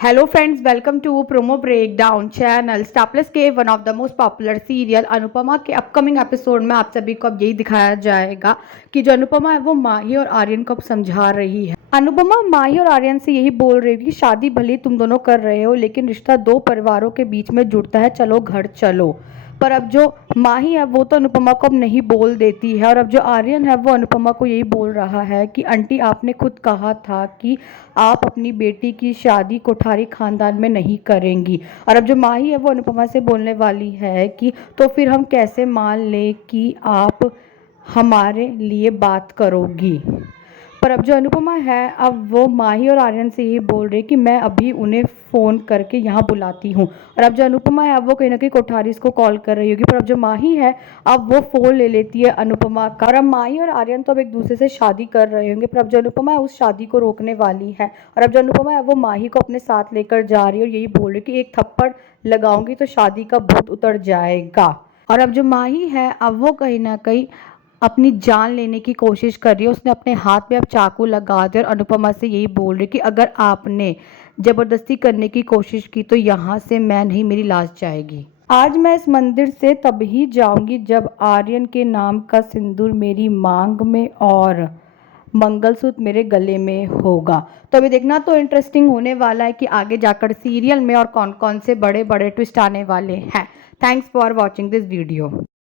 Hello friends, welcome to Promo Breakdown channel. Star Plus के one of the most popular serial Anupama के upcoming episode में आप सभी को अब यही दिखाया जाएगा कि जो अनुपमा है वो माही और आर्यन को अब समझा रही है। अनुपमा माही और आर्यन से यही बोल रही है कि शादी भले ही तुम दोनों कर रहे हो लेकिन रिश्ता दो परिवारों के बीच में जुड़ता है, चलो घर चलो। पर अब जो माही है वो तो अनुपमा को अब नहीं बोल देती है और अब जो आर्यन है वो अनुपमा को यही बोल रहा है कि आंटी आपने खुद कहा था कि आप अपनी बेटी की शादी कोठारी खानदान में नहीं करेंगी। और अब जो माही है वो अनुपमा से बोलने वाली है कि तो फिर हम कैसे मान लें कि आप हमारे लिए बात करोगी। पर अब जो अनुपमा है अब वो माही और आर्यन से ये बोल रही कि मैं अभी उन्हें फ़ोन करके यहाँ बुलाती हूँ। और अब जो अनुपमा है अब वो कहीं ना कहीं कोठारीस को कॉल कर रही होगी, पर अब जो माही है अब वो फ़ोन ले लेती है अनुपमा का। और अब माही और आर्यन तो अब एक दूसरे से शादी कर रहे होंगे, पर अब जो अनुपमा है उस शादी को रोकने वाली है। और अब जो अनुपमा है वो माही को अपने साथ लेकर जा रही है और यही बोल रही कि एक थप्पड़ लगाऊंगी तो शादी का भूत उतर जाएगा। और अब जो माही है अब वो कहीं ना कहीं अपनी जान लेने की कोशिश कर रही है। उसने अपने हाथ में अब चाकू लगा दिया और अनुपमा से यही बोल रही कि अगर आपने ज़बरदस्ती करने की कोशिश की तो यहाँ से मैं नहीं, मेरी लाश जाएगी। आज मैं इस मंदिर से तभी जाऊंगी जब आर्यन के नाम का सिंदूर मेरी मांग में और मंगलसूत्र मेरे गले में होगा। तो अभी देखना तो इंटरेस्टिंग होने वाला है कि आगे जाकर सीरियल में और कौन कौन से बड़े बड़े ट्विस्ट आने वाले हैं। Thanks for watching this video.